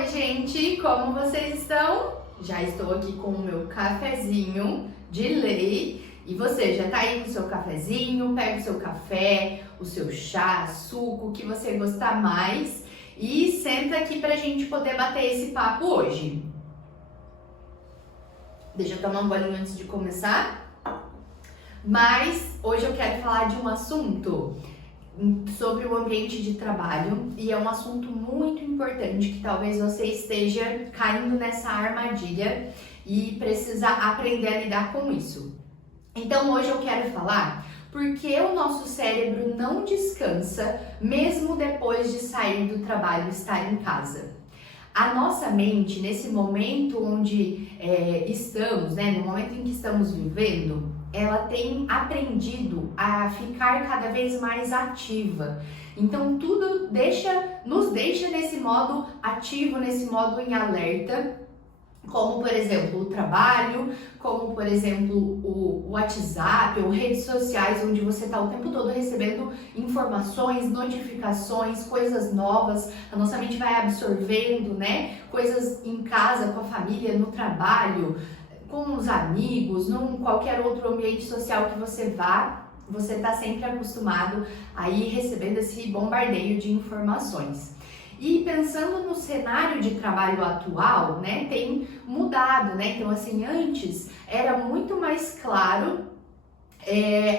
Oi, gente, como vocês estão? Já estou aqui com o meu cafezinho de lei. E você, já tá aí com o seu cafezinho? Pega o seu café, o seu chá, suco, o que você gostar mais e senta aqui pra gente poder bater esse papo hoje. Deixa eu tomar um bolinho antes de começar. Mas hoje eu quero falar de um assunto sobre o ambiente de trabalho e é um assunto muito importante que talvez você esteja caindo nessa armadilha e precisa aprender a lidar com isso. Então hoje eu quero falar porque o nosso cérebro não descansa mesmo depois de sair do trabalho e estar em casa. A nossa mente, nesse momento onde estamos, no momento em que estamos vivendo, ela tem aprendido a ficar cada vez mais ativa. Então tudo nos deixa nesse modo ativo, nesse modo em alerta, como por exemplo o trabalho, como por exemplo o WhatsApp ou redes sociais, onde você está o tempo todo recebendo informações, notificações, coisas novas. A nossa mente vai absorvendo, coisas em casa, com a família, no trabalho, com os amigos, num qualquer outro ambiente social que você vá, você está sempre acostumado a ir recebendo esse bombardeio de informações. E pensando no cenário de trabalho atual, tem mudado, Então, assim, antes era muito mais claro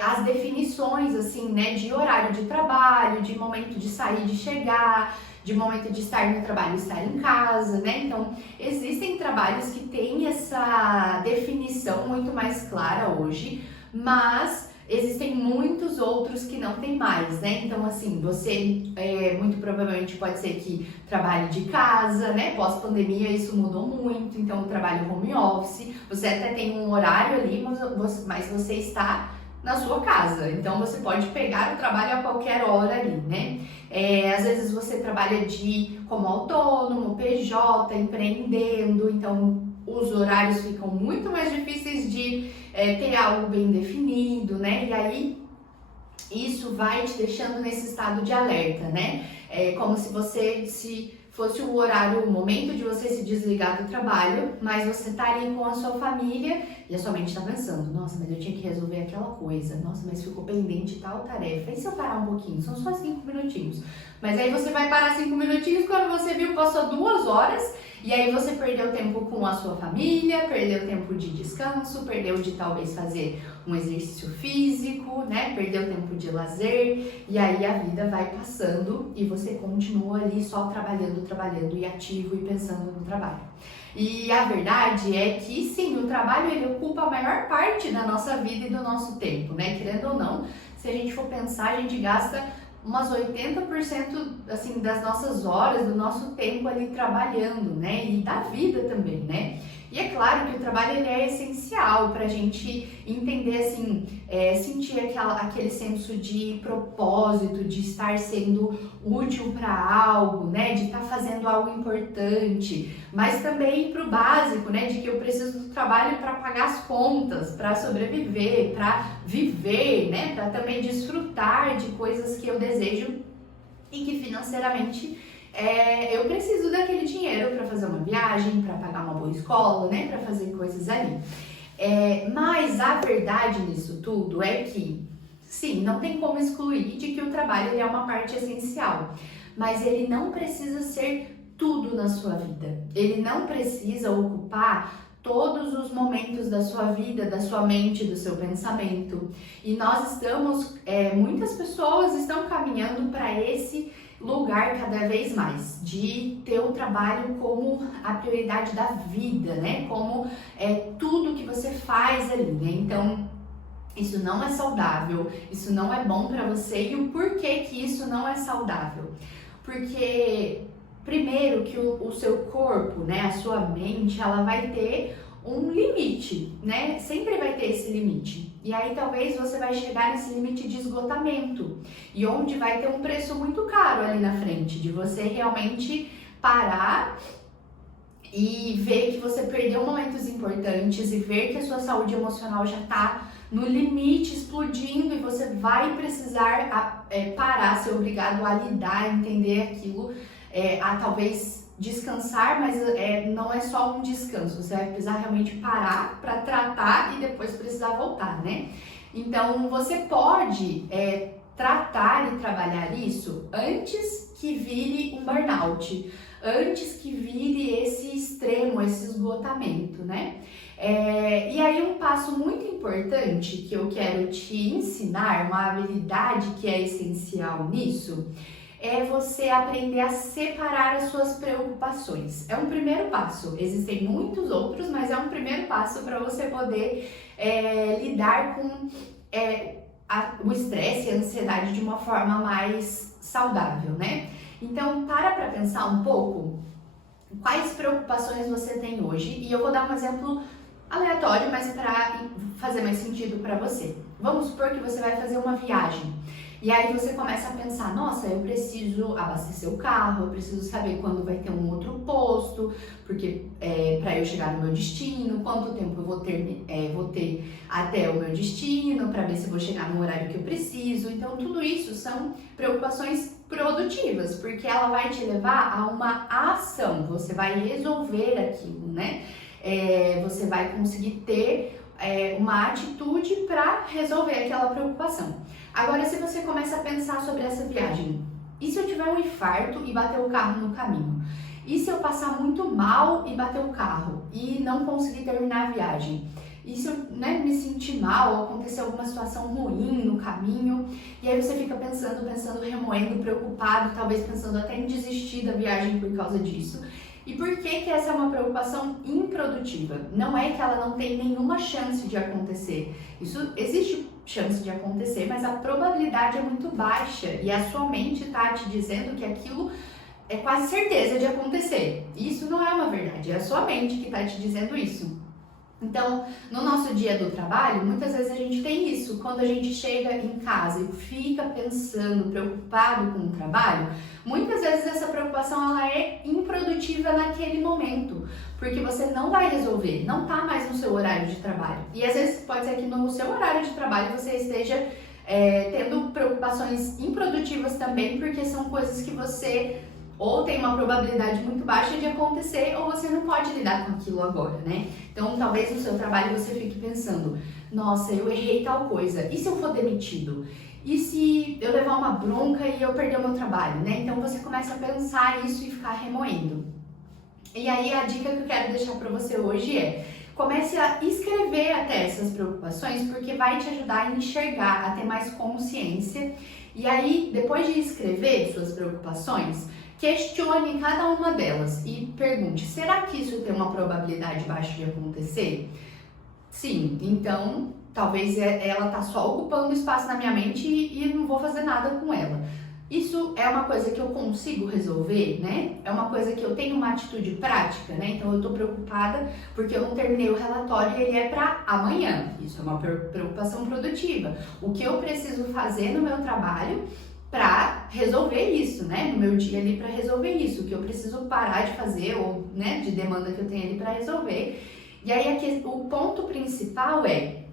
as definições, assim, de horário de trabalho, de momento de sair, de chegar, de momento de estar no trabalho e estar em casa, Então, existem trabalhos que têm essa definição muito mais clara hoje, mas existem muitos outros que não tem mais, Então, assim, você muito provavelmente pode ser que trabalhe de casa, Pós-pandemia isso mudou muito, então o trabalho home office, você até tem um horário ali, mas você está na sua casa, então você pode pegar o trabalho a qualquer hora ali, às vezes você trabalha como autônomo, PJ, empreendendo, então os horários ficam muito mais difíceis de ter algo bem definido, E aí isso vai te deixando nesse estado de alerta, É como se fosse o horário, o momento de você se desligar do trabalho, mas você tá ali com a sua família e a sua mente tá pensando, nossa, mas eu tinha que resolver aquela coisa, nossa, mas ficou pendente tal tarefa, e se eu parar um pouquinho? São só 5 minutinhos. Mas aí você vai parar 5 minutinhos, quando você viu, passou 2 horas, e aí você perdeu tempo com a sua família, perdeu tempo de descanso, perdeu de talvez fazer um exercício físico, Perdeu tempo de lazer, e aí a vida vai passando e você continua ali só trabalhando e ativo e pensando no trabalho. E a verdade é que sim, o trabalho ele ocupa a maior parte da nossa vida e do nosso tempo, Querendo ou não, se a gente for pensar, a gente gasta umas 80% assim, das nossas horas, do nosso tempo ali trabalhando, E da vida também, E é claro que o trabalho ele é essencial para a gente entender, assim, sentir aquele senso de propósito, de estar sendo útil para algo, De estar fazendo algo importante, mas também para o básico, De que eu preciso do trabalho para pagar as contas, para sobreviver, para viver, Para também desfrutar de coisas que eu desejo e que financeiramente eu preciso daquele dinheiro para fazer uma viagem, para pagar uma boa escola, para fazer coisas ali. Mas a verdade nisso tudo é que, sim, não tem como excluir de que o trabalho ele é uma parte essencial, mas ele não precisa ser tudo na sua vida. Ele não precisa ocupar todos os momentos da sua vida, da sua mente, do seu pensamento. E nós muitas pessoas estão caminhando para esse lugar cada vez mais, de ter o trabalho como a prioridade da vida, Como tudo que você faz ali, Então, isso não é saudável, isso não é bom para você. E o porquê que isso não é saudável? Porque, primeiro, que o seu corpo, a sua mente, ela vai ter um limite, Sempre vai ter esse limite. E aí talvez você vai chegar nesse limite de esgotamento e onde vai ter um preço muito caro ali na frente, de você realmente parar e ver que você perdeu momentos importantes e ver que a sua saúde emocional já tá no limite, explodindo, e você vai precisar parar, ser obrigado a lidar, entender aquilo, a talvez descansar, mas não é só um descanso, você vai precisar realmente parar para tratar e depois precisar voltar, né? Então, você pode tratar e trabalhar isso antes que vire um burnout, antes que vire esse extremo, esse esgotamento, né? E aí um passo muito importante que eu quero te ensinar, uma habilidade que é essencial nisso, é você aprender a separar as suas preocupações. É um primeiro passo, existem muitos outros, mas é um primeiro passo para você poder lidar com o estresse e a ansiedade de uma forma mais saudável, né? Então, para pensar um pouco quais preocupações você tem hoje, e eu vou dar um exemplo aleatório, mas para fazer mais sentido para você. Vamos supor que você vai fazer uma viagem. E aí você começa a pensar, nossa, eu preciso abastecer o carro, eu preciso saber quando vai ter um outro posto, porque para eu chegar no meu destino, quanto tempo eu vou ter até o meu destino, para ver se eu vou chegar no horário que eu preciso. Então tudo isso são preocupações produtivas, porque ela vai te levar a uma ação, você vai resolver aquilo, né? Você vai conseguir ter uma atitude para resolver aquela preocupação. Agora, se você começa a pensar sobre essa viagem, e se eu tiver um infarto e bater o carro no caminho? E se eu passar muito mal e bater o carro e não conseguir terminar a viagem? E se eu me sentir mal, acontecer alguma situação ruim no caminho? E aí você fica pensando, remoendo, preocupado, talvez pensando até em desistir da viagem por causa disso. E por que essa é uma preocupação improdutiva? Não é que ela não tem nenhuma chance de acontecer. Isso existe chance de acontecer, mas a probabilidade é muito baixa e a sua mente está te dizendo que aquilo é quase certeza de acontecer. Isso não é uma verdade, é a sua mente que está te dizendo isso. Então, no nosso dia do trabalho, muitas vezes a gente tem isso. Quando a gente chega em casa e fica pensando, preocupado com o trabalho, muitas vezes essa preocupação ela é improdutiva naquele momento, porque você não vai resolver, não está mais no seu horário de trabalho. E às vezes pode ser que no seu horário de trabalho você esteja tendo preocupações improdutivas também, porque são coisas que você ou tem uma probabilidade muito baixa de acontecer, ou você não pode lidar com aquilo agora, né? Então, talvez no seu trabalho você fique pensando, nossa, eu errei tal coisa, e se eu for demitido? E se eu levar uma bronca e eu perder o meu trabalho, né? Então, você começa a pensar isso e ficar remoendo. E aí, a dica que eu quero deixar para você hoje é, comece a escrever até essas preocupações, porque vai te ajudar a enxergar, a ter mais consciência. E aí, depois de escrever suas preocupações, questione cada uma delas e pergunte, será que isso tem uma probabilidade baixa de acontecer? Sim, então talvez ela tá só ocupando espaço na minha mente e não vou fazer nada com ela. Isso é uma coisa que eu consigo resolver, né? É uma coisa que eu tenho uma atitude prática, né? Então eu tô preocupada porque eu não terminei o relatório e ele é para amanhã. Isso é uma preocupação produtiva. O que eu preciso fazer no meu trabalho para resolver isso, né? No meu dia ali para resolver isso, o que eu preciso parar de fazer ou, né, de demanda que eu tenho ali para resolver. E aí aqui, o ponto principal é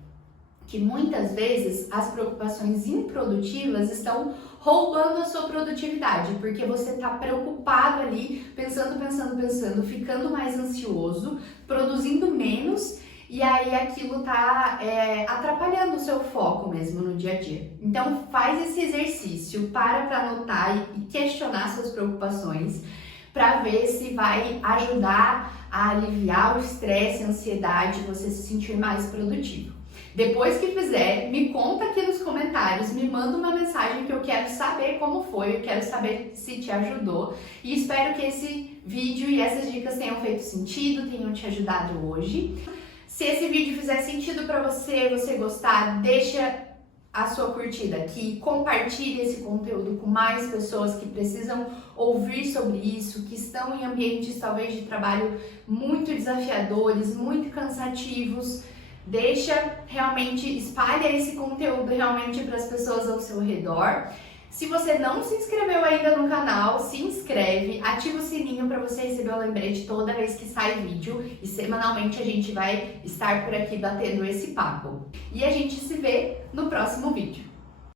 que muitas vezes as preocupações improdutivas estão roubando a sua produtividade, porque você está preocupado ali, pensando, ficando mais ansioso, produzindo menos. E aí aquilo tá atrapalhando o seu foco mesmo no dia a dia. Então faz esse exercício, para anotar e questionar suas preocupações para ver se vai ajudar a aliviar o estresse, a ansiedade, você se sentir mais produtivo. Depois que fizer, me conta aqui nos comentários, me manda uma mensagem que eu quero saber como foi, eu quero saber se te ajudou. E espero que esse vídeo e essas dicas tenham feito sentido, tenham te ajudado hoje. Se esse vídeo fizer sentido para você, você gostar, deixa a sua curtida aqui, compartilhe esse conteúdo com mais pessoas que precisam ouvir sobre isso, que estão em ambientes talvez de trabalho muito desafiadores, muito cansativos. Espalha esse conteúdo realmente para as pessoas ao seu redor. Se você não se inscreveu ainda no canal, se inscreve, ativa o sininho para você receber o lembrete toda vez que sai vídeo e semanalmente a gente vai estar por aqui batendo esse papo. E a gente se vê no próximo vídeo.